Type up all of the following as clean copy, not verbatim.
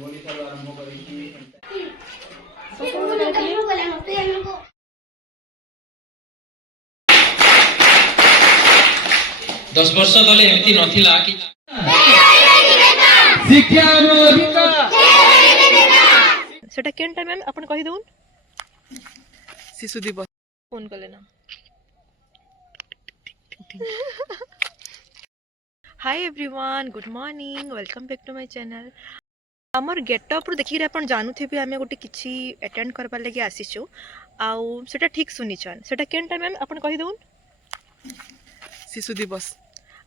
ରଙ୍ଗୋଲି ଠାରୁ ଆରମ୍ଭ କରିକି 10 ବର୍ଷ ତଳେ ଏମିତି ନଥିଲା କି ଶିକ୍ଷା सेटा केन टाइम मैम अपन कहि दउन शिशु दिवस फोन कर लेना hi everyone good morning welcome back to my channel आमर गेटअप देखिए अपन जानू थे आम गोटे किसी अटेंड करबार लगे आसीचु आउ सेटा ठीक सुनिछन सेटा केन टाइम मैम अपन कहि दउन शिशु दिवस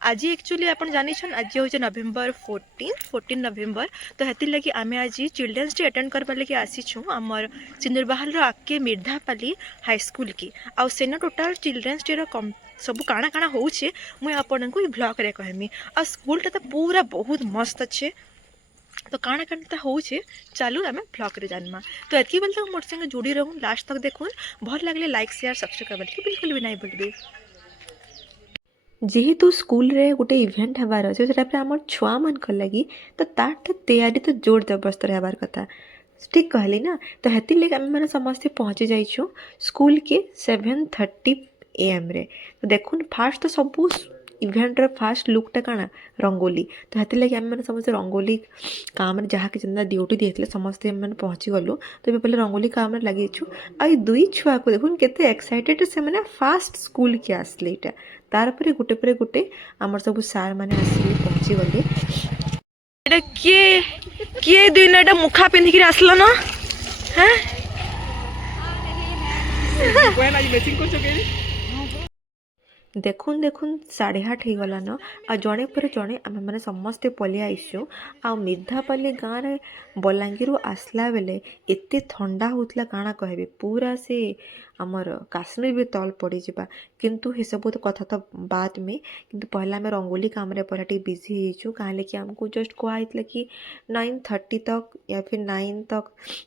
आज एक्चुअली अपन जानिछन आज हो नवेम्बर 14 नवेम्बर तो हेतिर लगी आमे आज चिल्ड्रेन्स डे अटेंड करबार लगे आसीछु आमर सिंदूरबाहाल आगे मिर्धापाली हाई स्कूल की आउ सेन टोटाल चिल्ड्रेन्स डे सब काଣା काଣା होउछे मुई आपन को ब्लॉग रे कहमी आ स्कूल ता पूरा बहुत मस्त अच्छे तो काଣା काଣା होउछे चालू आमे ब्लॉग रे जानमा तो एतकी बेल तक मोर संग जुड़ी रहूं लास्ट तक देखून भल लागले लाइक शेयर सब्सक्राइब करबा बिल्कुल भी नहीं भूलबे जेहेतु स्कूल रे गोटे इवेंट हबार अच्छे से आम छुआ मान लगी तो तार तैयारी तो जोर जबरदस्त हबार कथा ठीक कहली ना तो हेतिर लगे आम मैंने समस्ते पहुँची जाइछू स्कूल के 7:30 AM रे तो देखुन फास्ट तो सबू इवेंट रे फास्ट लुकटा काना रंगोली तो हेतिर लगे आम मैंने समस्ते रंगोली काम जहाँ कि जेन्दा ड्यूटी दिए समस्ते मैंने पहुँची गलु तो ये पहले रंगोली काम लगे आई दुई छुआ को देखुन केते एक्साइटेड से मैंने फास्ट स्कूल के आसले इटा तार पर गोटे पर गोटे आमर सब सार माने आसी पहुँची गले एटा किए दिन एटा मुखा पिंधिक आसलो ना हैं कोन आज मैचिंग को चके देखुन देखुन 8:30 हो गला न आ जड़े पर जड़े आम मैंने समस्ते पलि आईसु आ मिर्धापाली गाँव रे बलांगीर आसला बेले एते ठंडा होतला काଣା कहबे पूरा से आमर काश्मीर भी तल पड़ी जावा किंतु हे सब तो कथा तो बाद में किंतु पहला आम रंगोली काम रे पहला टी बिजी होइछु काहे कि हमको जस्ट कहला कि 9:30 तक या फिर 9 तक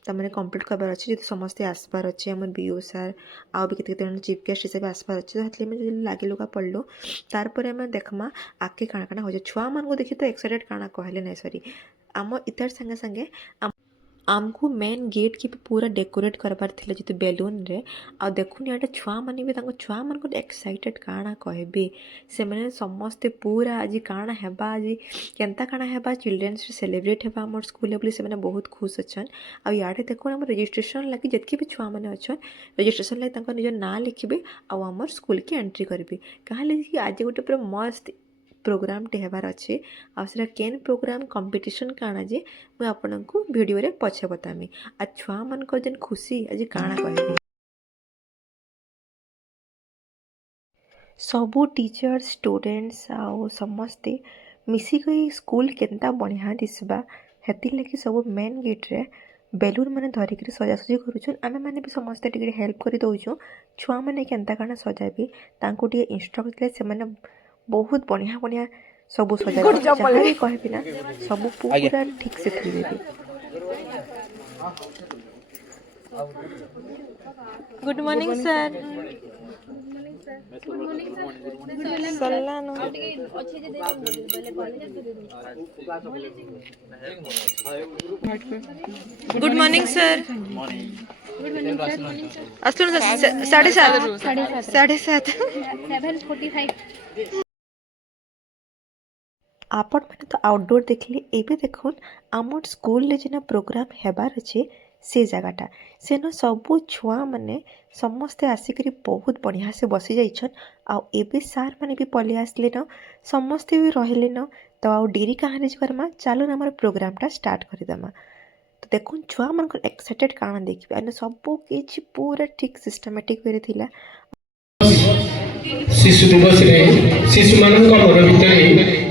तमने कंप्लीट करबार अछि जे समस्ते आसबार अछि हमर बीओ सर आ भी केते चीफ गेस्ट हिसाब आसबार अछि हतले में जल्दी लागे लोका पड़लो तार पर हम देखमा आके काଣା काଣା हो जे छुआ मान को देखि तो एक्साइटेड काଣା कहले नै सॉरी आम इतर संगे संगे आमको मेन गेट की पूरा डेकोरेट करबार थिले जते बेलून रे आ देखुन याटा छुआ माने भी तांको छुआ मान को एक्साइटेड काଣା कहबे से माने समस्ते पूरा आज काଣା हेबा आज केनता काଣା हेबा चिल्ड्रेन्स सेलिब्रेट हेबा हमर स्कूल ले से माने बहुत खुश अछन आ याटे देखुन हम रजिस्ट्रेशन लगी जतके भी छुआ माने अछन रजिस्ट्रेशन लगी तांको निज नाम लिखबे आ हमर स्कूल के एंट्री करबे कहले कि आज गोटे पूरा मस्त प्रोग्राम टे हेबार अच्छे आसरा केन प्रोग्राम कंपटीशन काना जे मैं आपन को वीडियो रे पछे बतामी आ छुआ मन को जन खुशी आज काना कहबे सबू टीचर स्टूडेंट्स आओ समस्ते मिसी गई स्कूल केनता बढ़िया दिसबा हेतिर लगी सब मेन गेट रे बेलून मैंने धरिक सजासजी करुछन आमे मैंने भी समस्ते टिके हेल्प करि दउछु छुआ माने केनता काना सजाबी तांको टिके इंस्ट्रक्ट ले से माने बहुत बढ़िया बढ़िया सब सजा कहबी ना सब पूरा ठीक से थी देबी good morning sir good morning sir असलो 7:30 आपण मैंने तो आउटडोर देखली एबे देखुन आमर स्कूल ले जेना प्रोग्राम हेबार अच्छे से जगहटा से न सबू छुआ माने समस्ते आसिक बहुत बढ़िया से बसी जाइछन आ एबे सार माने भी पलि आसले न समस्ते भी रहले न तो आ डेरी कहानी करमा चालू हमर प्रोग्रामटा स्टार्ट करदेमा तो देखुन छुआ मन एक्साइटेड काना देखबे आ सबू किछि पूरा ठीक सिस्टमैटिक वे थिला शिशु दिवस रे शिशु मानक मन भितर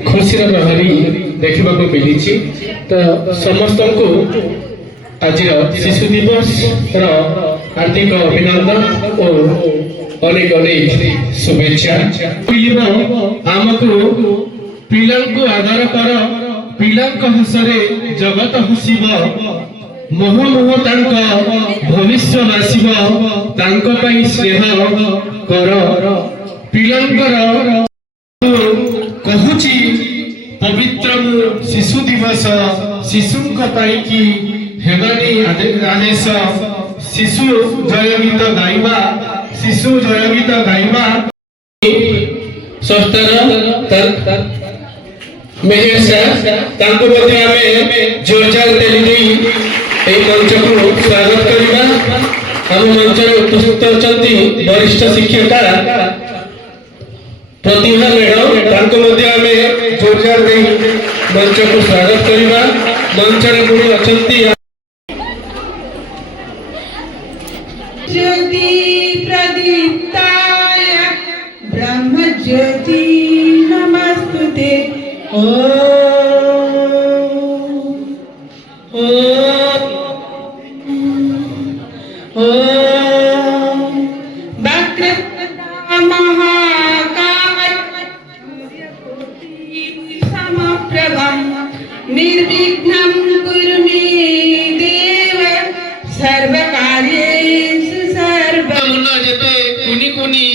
खुशी लहरी देखा मिली तो समस्त को आज शिशु दिवस हार्दिक अभिनंदन और अनेक अनेक शुभेच्छा आमको पिला को आदर कर पिला हसरे जगत हसिब मोह मोह भविष्य आसब स्नेह कर पिलांकर कहूची पवित्र शिशु दिवस शिशुଙ୍କ ପାଇଁ କି ହେବାନି ଆଦେଶ शिशु जय गीत गाइबा शिशु जय गीत गाइबा संस्थान मेहर साहब तांको मध्ये आमे जोरदार तेली এই মঞ্চକୁ স্বাগত କରିବା ଆମ ମଞ୍ଚରେ ଉପସ୍ଥିତ ଅଛନ୍ତି ବରିଷ୍ଠ ଶିକ୍ଷିକା ପ୍ରତିଭା ମ୍ୟାଡମ ତାଙ୍କୁ ମଧ୍ୟ ଆମେ ଜୋରଦାର ଦେଇ ମଞ୍ଚକୁ ସ୍ୱାଗତ କରିବା ମଞ୍ଚରେ ପୁଣି ଅଛନ୍ତି ज्योति प्रदीप्ताय ब्रह्म ज्योति नमस्तुते ओ निर्विघ्नं कुरु मे देव सर्वकार्येषु सर्वदा जेते कुनी कुनी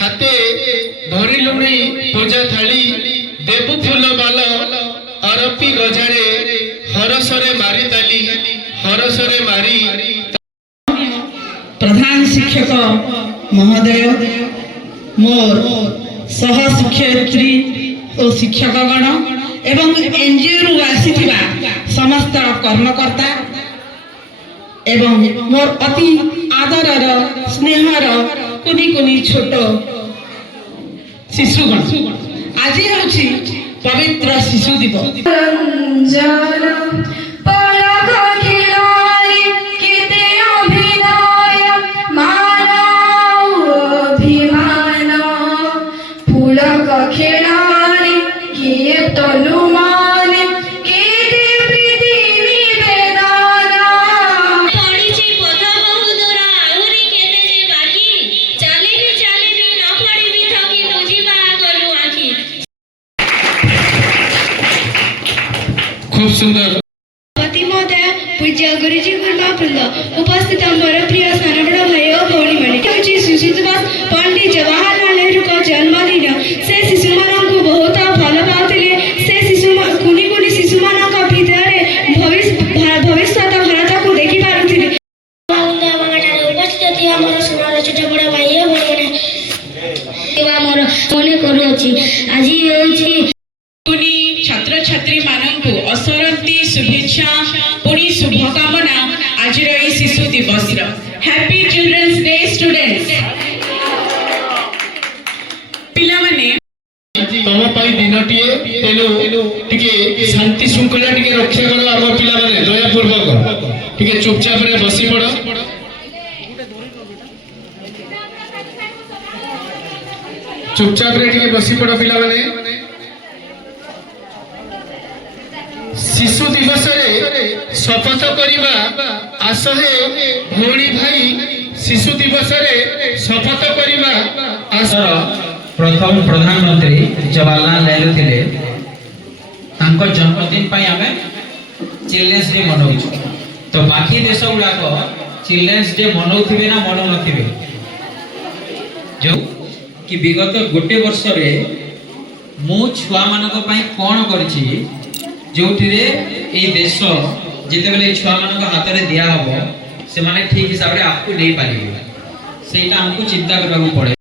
हाते धरी लुणी पूजा थाली देबु फूल बाल अरपी गजारे हरसरे मारी ताली हरसरे मारी प्रधान शिक्षक महोदय मोर सह शिक्षयित्री और शिक्षकगण एवं एनजीओ रु आसीथिबा समस्त कर्मकर्ता एवं मोर अति आदरर स्नेहर कुनी कुनी छोट शिशुगण आज होछि पवित्र शिशु दिवस खूब सुंदर महोदय पूज्य गुरुजी गुरुवृंद उपस्थित मोर प्रिय सानबड़ भाई और भौणी मैंने शिशु दिवस पंडित जवाहरलाल नेहरू का जन्मदिन से शिशु मान को बहुत भल पाते से शिशु कुनी कुनी शिशु मान भितर भविष्य भारत को देखी पारे उपस्थित मोर छोट बड़ भाई और भौणी मोर मन करुच्ची आज छात्र छात्री माननकु असरंती शुभेच्छा पुणी शुभकामना आज रही शिशु दिवस हैप्पी चिल्ड्रंस डे स्टूडेंट्स पिला माने तम पाई दिनटिए तेनु टिके शांति श्रृंखला टिके रक्षा करो आम पिला माने दया पूर्वक टिके चुपचाप रे बसी पड़ो चुपचाप रे टिके बसी पड़ो पिला माने शिशु दिवस रे शपथ करिबा आस हे भौणी भाई शिशु दिवस रे शपथ करिबा आस प्रथम प्रधानमंत्री जवाहरलाल नेहरू थिले तांको जन्मदिन पाई आमे चिल्ड्रेन्स डे मनाउछु तो बाकी देश गुड़ाक चिल्ड्रेन्स डे मनाउथिबे ना मनाउ नथिबे जो कि विगत गोटे वर्ष रे मु छुआ मानक पाई कोन करछि जोठिरे ए देश जेते बेले छुआ मानक हाथ रे दिया हबो से माने ठीक हिसाब रे आपको दे पारिबे सेटा हमको चिंता करबा पड़े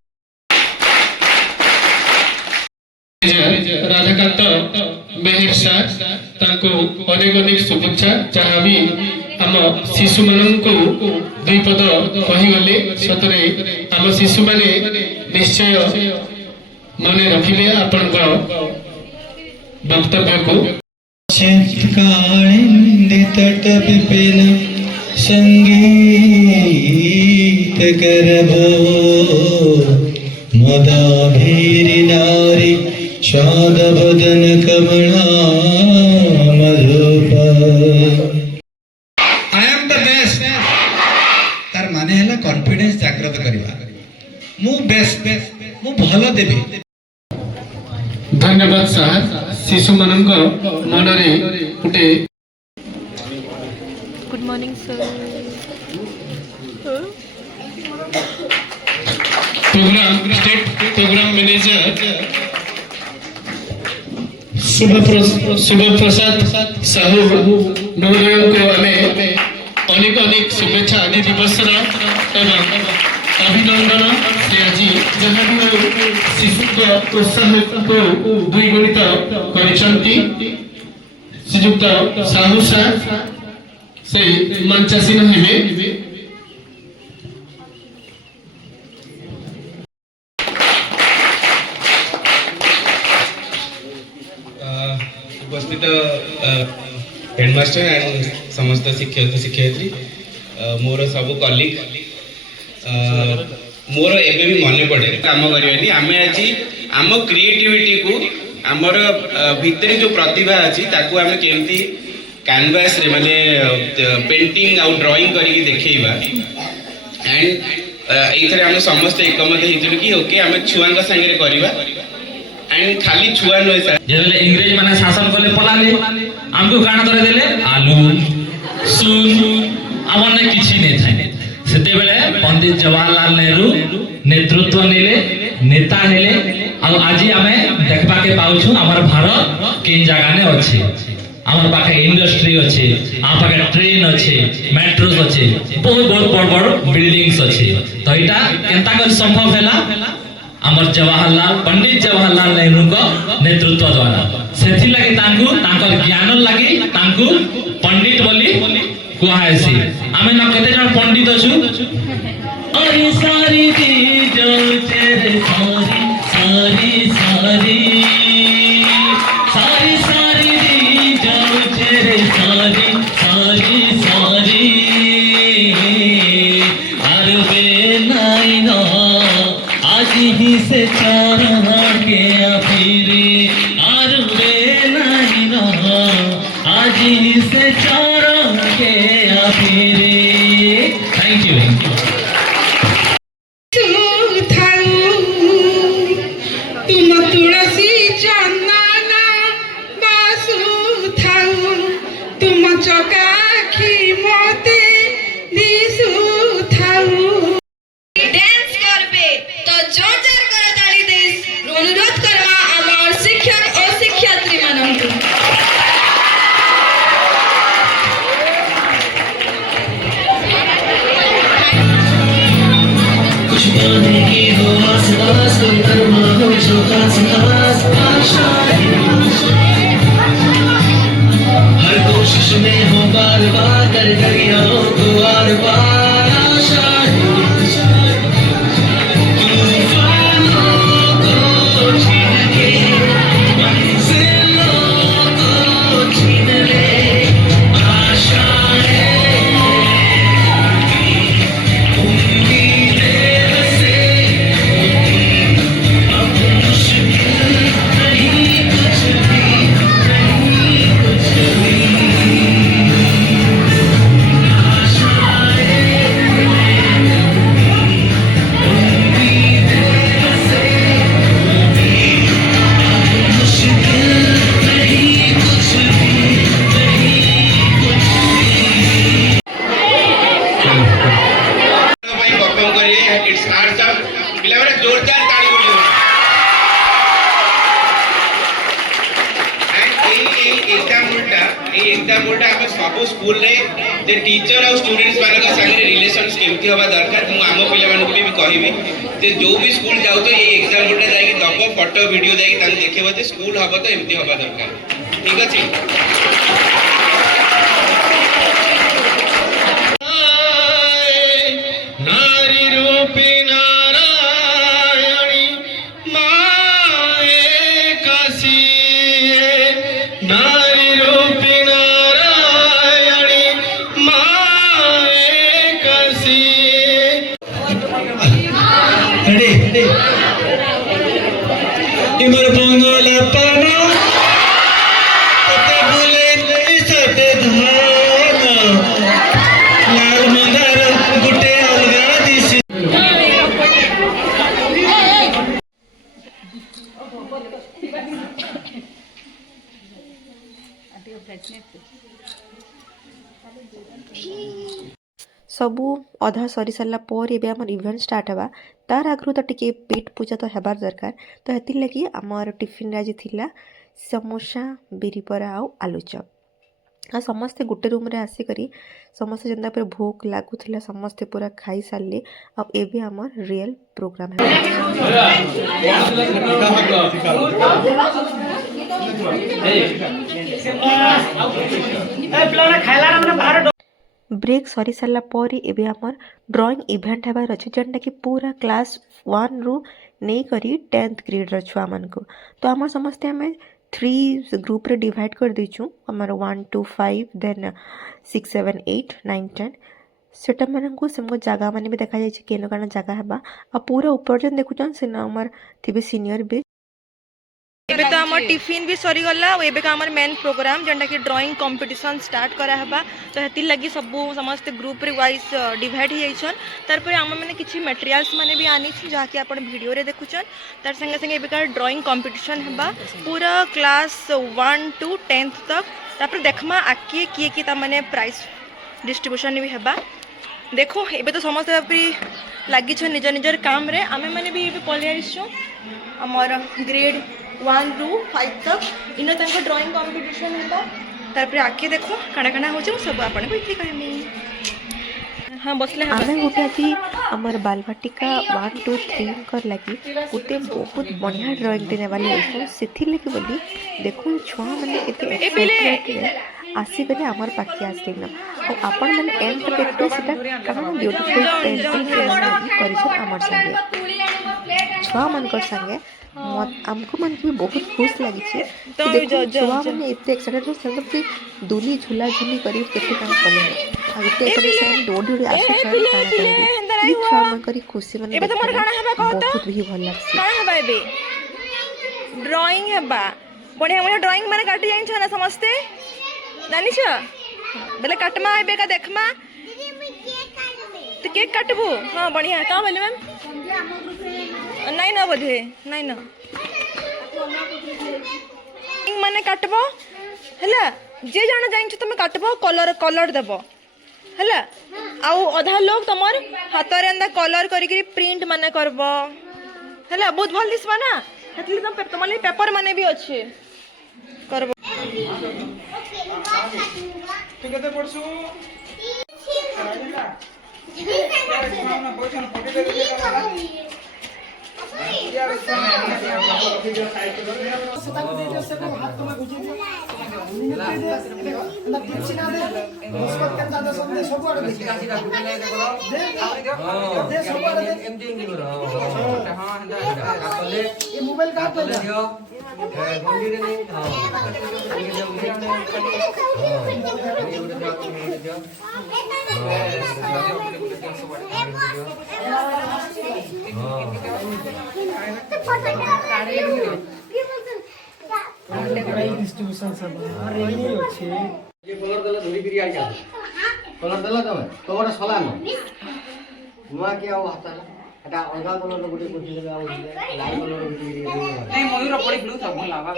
राधाकांत मेहर साह तांको अनेक अनेक शुभेच्छा जहाँ भी आम शिशु मानू दुई पद कहीगले सतरे आम शिशु माने निश्चय मन रखिले आपण वक्तव्य को तट विपिन संगीत करबो मदाभीरि नारी स्वाद बदन कमला मधुप आई एम द बेस्ट तार माने हला कॉन्फिडेंस जागृत करबा मु बेस्ट मु भलो देबी धन्यवाद साहब शिशु मानक मनरे उठे good morning sir program state program manager Shubhaprasad Sahu महोदय को आमे अनेक अनेक शुभेच्छा आदि दिवस एवं अभिनंदन से आज जहाँ भी शिशु प्रोत्साहन को द्विगुणित करिसंती श्रीयुक्त साहू सार से मंचासीन हेबे। उपस्थित हेडमास्टर एंड समस्त शिक्षक शिक्षयित्री मोर सब कलिग मोर एबे भी मन पड़े काम करवानी आम आज आम क्रिएटिविटी को आमर भितर जो प्रतिभा अच्छी ताकू आम केमती कैनवास रे माने पेंटिंग आउ ड्राइंग करके देखैबा एंड एथरे आम समस्त एकमत हेतु कि ओके आम छुआंग संगे करबा एंड खाली छुआ नुहे जेले इंग्रेज माने शासन कले पलाले हमको काना करे देले आलू सुन हमने किछि नै थाए सेते बेले पंडित जवाहरलाल नेहरू नेतृत्व नेले नेता हेले आ आज हमें देखबा के पाउछु हमर भारत केन जगह ने अछि हमर पाखे इंडस्ट्री अछि आ पाखे ट्रेन अछि मेट्रोस अछि बहुत बहुत बड़ बड़ बिल्डिंग्स अछि तो एटा केनता कर संभव हैला हमर जवाहरलाल पंडित जवाहरलाल नेहरू को नेतृत्व द्वारा सेथि लागि तांकु तांकर ज्ञान लागि तांकु पंडित बोली कुहायसी आमे न केते जण पंडित अछु अरे सारी दी जो तेरे सारी सारी सारी सारी सारी दी जो तेरे सारी सारी सारी अरे नाई ना आज ही से चारा के फिरे अरे नहीं ना आज ही से चारा के फिरे थैंक यू तुम तुलसी चंदना बासु थाऊ तुम चकाखी मोते दिसु थाऊ डांस करबे तो जोरदार करे ताली देस अनुरोध करवा आमार शिक्षक और शिक्षयित्री मानंकु कुछ पाने की हो आस पास कोई कर्मा हो जो खास खास आशा हर कोशिश में हो बार बार कर दरियाओं को आर पार आशा तूफानों को छीन के मंजिलों को छीन ले आशा परफॉर्म करिए इट स्टार्ट्स अप पिला माने जोरदार ताली बोलियो एंड एग्जाम उल्टा हम सब स्कूल रे जे टीचर और स्टूडेंट्स माने का संगे रिलेशंस केमती होबा दरकार मु आम पिला माने भी कहबी जे जो भी स्कूल जाउ तो ये एग्जाम उल्टा जाई कि दबो फोटो वीडियो जाई तान देखिबो जे स्कूल हबो तो एमती होबा दरकार ठीक अछि नारी रूपी नारायणी माए काशी नारी रूपी नारायणी माए काशी रेडी इमर बंगला पाना तते बुले सते धाना लाल मंदार गुटे अलगा दिसी सबू अधा सरी सारा पर एबे आमर इवेंट स्टार्ट हवा तार आगु तो टिके पेट पूजा तो हेबार दरकार तो हेतिर लगी आमर टिफिन आज थिला समोसा बिरिपरा आउ आलुचप आ समस्ते गोटे रूम रे आसिकरी समस्ते जेंता पर भूख लागुथिला समस्ते पूरा खाई सारले अब एबे आमर रियल प्रोग्राम है ब्रेक सरी सारा पर एबे आमर ड्राइंग इवेंट हेबार अच्छे जेनटा कि पूरा क्लास 1 रु नहीं करी 10th ग्रेड छुआ मान को तो आम समस्ते आम 3 ग्रुप रे डिवाइड कर दीचु आमर 1 2 5 देन 6 7 8 9 10 सेटा मानक से जगह मैंने भी देखा जाए केन काना जगह हेबा आ पूरा ऊपर जन देखुचन से आमर थिबे सीनियर भी एबे तो आमर टिफिन भी सरी गला और एबे का आमर मेन प्रोग्राम जेंटा कि ड्राइंग कंपटीशन स्टार्ट करा हबा तो हेतिर लगी सब समस्त ग्रुप रे वाइज डिवाइड ही जाइछन तार पर आम माने किछि मटेरियल्स माने भी आनी छी जाके आपण वीडियो रे देखुचन तार संगे संगे एबे का ड्राइंग कंपटीशन हेबा पूरा क्लास 1 टू 10th तक तापर देखमा आके किए ता माने प्राइज डिस्ट्रीब्यूशन भी हेबा देखो एबे तो समस्त अभी लगी निज निजर काम रे आमे माने भी एबे पले आइछो हमर ग्रेड 1 रु 5 तक इन तक ड्राइंग कंपटीशन होता तार आके देखो काना काना हो सब आपन को इथे कहमी हाँ बसले आमे गोटे आज हमर बालवाटिका 1 2 3 कर लगी गोटे बहुत बढ़िया ड्राइंग देने वाली है सेथि लगी बोली देखो छुआ माने केते एक्साइटेड आसिकरे आमर पाखी आसिन और आपण माने एंड देखते सेटा काना ब्यूटीफुल पेंटिंग करिसन आमर संगे छुआ मन कर संगे आमको मन भी बहुत खुश लगी तो छुआ मैंने एत एक्साइटेड कि दुली झूला झूली कर केते काम कले आते एक्साइटेड दौड़ दौड़ी आसु छुआ मन करी खुशी मन बहुत भी भल लागसी काना हेबा एबे ड्राइंग हेबा बढ़िया बढ़िया ड्राइंग माने काटी जाइन छ ना समस्ते जानी छ बेले काटमा एबे का देखमा तो केक काटबो हां बढ़िया का बोले मैम नहीं ना बोधे नहीं ना माने काटबो हला जे जाना जाइन छ तुम काटबो कलर कलर देबो हला आउ अधा लोग तमर हाथ रे अंदा कलर करी प्रिंट माने करबो हला बहुत भल दिसबा ना हतली तुम तमले पेपर माने भी अच्छे करबो तू केते पढसु डिस्ट्रीब्यूशन सब रेडी अछि ये कलर दला धरी बिरी आइ जा कलर दला तमे तो बड़ा सला न नुआ के आउ हाताला एटा अलगा कलर रो गुटे कोठी लगा आउ लाल कलर रो गुटे बिरी नहीं मयूर पड़ी ब्लू सब भल लावा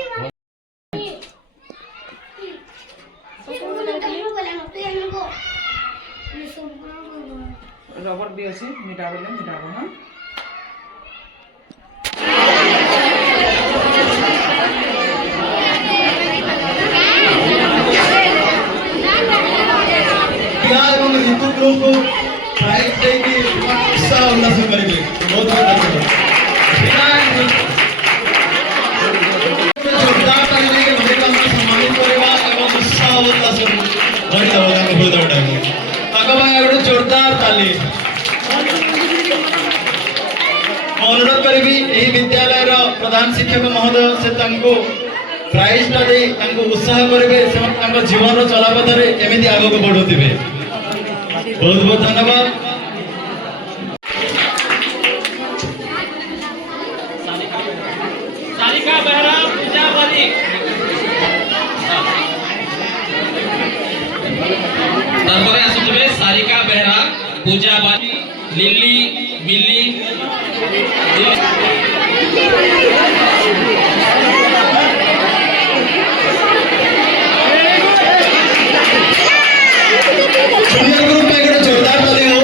रबर भी अछि मिटा हां को प्राइज देगी उत्साह उल्लास करेंगे बहुत जोरदार ताली के भरे का सम्मानित करेगा एवं उत्साह उल्लास भरी दवा का बहुत बड़ा आगे भाई एगो जोरदार ताली अनुरोध करी एही विद्यालय रो प्रधान शिक्षक महोदय से तांको प्राइज ता दे तांको उत्साह करेबे से तांको जीवन रो चलापथ रे एमिति आगो को बढ़ोतिबे बहुत बहुत धन्यवाद सारिका बेहरा पूजा वाली तारपरे आसुतबे सारिका बेहरा पूजा वाली लिली मिली जोरदार ताली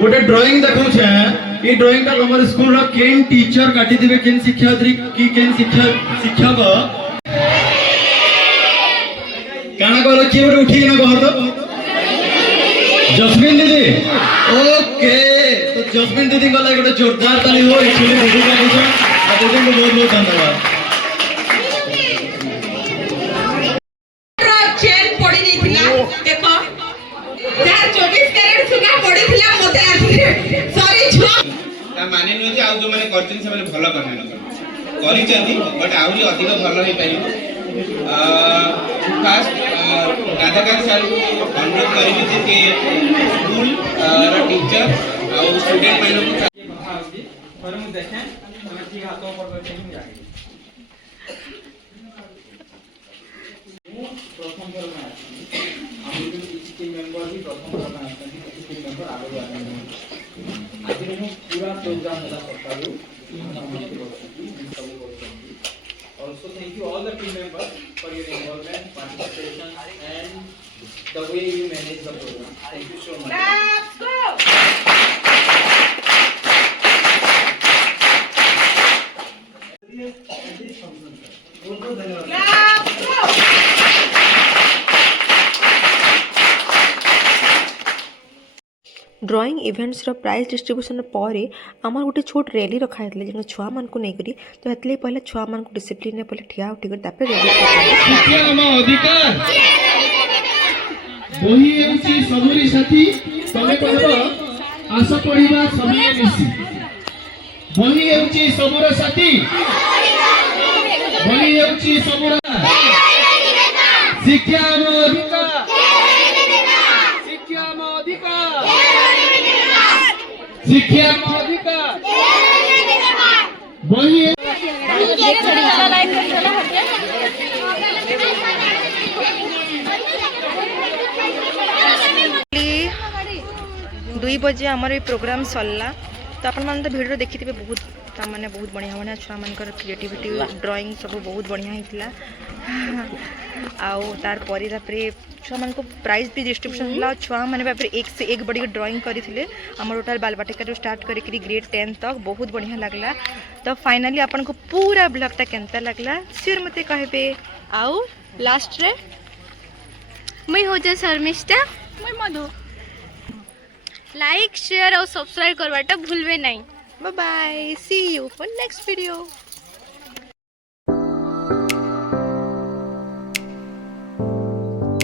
गोटे ड्राइंग देखौ छे ई ड्राइंग ता हमर स्कूल रो केन टीचर काटी दिबे केन शिक्षार्थी की केन शिक्षक काना कहलो किए बरे उठी ना कहर तो जस्मिन दीदी ओके तो जस्मिन दीदी गला गोटे जोरदार ताली हो एक्चुअली दीदी का कुछ आ दीदी को बहुत बहुत धन्यवाद चेन पड़ी जाइथिला देखो यार 24 कैरेट सुना पड़ीथिला मते आथि सॉरी छुआ ता माने नो जे आउ जो माने करथिन से माने भलो करने करिचंती बट आउरी अधिक भलो हे पाइबो फास्ट राधाकांत सर को अनुरोध करिबि जे स्कूल रो टीचर आ स्टूडेंट मानो को पर मु देखें मैं ठीक हाथ ऊपर करके ही जागे प्रथम थर में हम जो किसी टीम मेंबर भी प्रथम थर में आते हैं किसी टीम मेंबर आगे आते हैं आज हम पूरा प्रोग्राम होला सकाळू also thank you all the team members for your involvement participation and the way you manage the program thank you so much let's go drawing events रो प्राइज डिस्ट्रीब्यूशन पर आमर गोटे छोट रैली रखा है जेन छुआ मान को नहीं करी तो हेतले पहले छुआ मान को डिसिप्लिन ने पहले ठिया उठी कर तापर रैली ଶିକ୍ଷା ଆମ ଅଧିକାର ବହି ହେଉଛି ସବୁରି ସାଥୀ ତମେ କହିବ ଆସ ପଢିବା ସଭିଏ ମିଶି ବହି ହେଉଛି ସବୁର ସାଥୀ ବହି ହେଉଛି ସବୁର ଶିକ୍ଷା ଆମ ଅଧିକାର ଶିକ୍ଷା ଆମ ଅଧିକାର ଶିକ୍ଷା ଆମ ଅଧିକାର ବହି दुई बजे आमर प्रोग्राम सरला तो आपण मैंने तो भिडियो देखी थे बहुत मैंने बहुत बढ़िया बढ़िया छुआ मान क्रिएटिविटी ड्राइंग सब बहुत बढ़िया होता आउ तार छुआ मान को प्राइज भी डिस्ट्रीब्यूशन होता छुआ मैंने एक से एक बड़ी ड्राइंग करते आम टोटाल बालबाटिका स्टार्ट करके ग्रेड 10 तक बहुत बढ़िया लगला तो फाइनली आपन को पूरा ब्लॉगटा केनता लगला सिर मते कहबे आउ लास्ट रे मैं हो जा शर्मिष्ठा मैं मधु लाइक शेयर और सब्सक्राइब करवाटा भूलबे नहीं bye bye see you for next video.